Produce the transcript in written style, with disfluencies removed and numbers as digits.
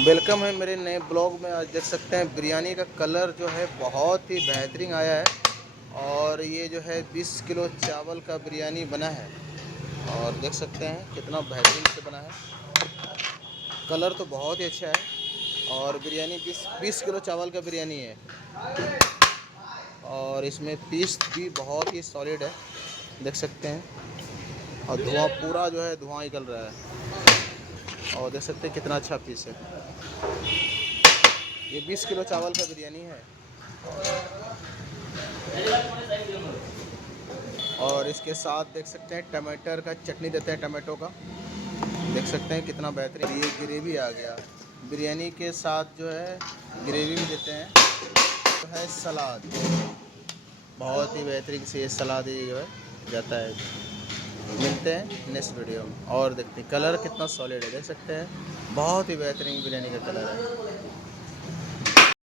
Welcome है मेरे नए ब्लॉग में। आज देख सकते हैं बिरयानी का कलर जो है बहुत ही बेहतरीन आया है। और ये जो है 20 किलो चावल का बिरयानी बना है और देख सकते हैं कितना बेहतरीन से बना है। कलर तो बहुत ही अच्छा है और बिरयानी 20 किलो चावल का बिरयानी है और इसमें पीस भी बहुत ही सॉलिड है, देख सकते हैं। और धुआं पूरा जो है धुआं निकल रहा है और देख सकते हैं कितना अच्छा पीस है। ये 20 किलो चावल का बिरयानी है और इसके साथ देख सकते हैं टमाटर का चटनी देते हैं, टमाटो का देख सकते हैं कितना बेहतरीन। ये ग्रेवी आ गया बिरयानी के साथ जो है, ग्रेवी भी देते हैं। तो है सलाद, बहुत ही बेहतरीन से ये सलाद ये जो है जाता है। मिलते हैं नेक्स्ट वीडियो में और देखते हैं कलर कितना सॉलिड है, देख सकते हैं बहुत ही बेहतरीन बिरयानी का कलर है।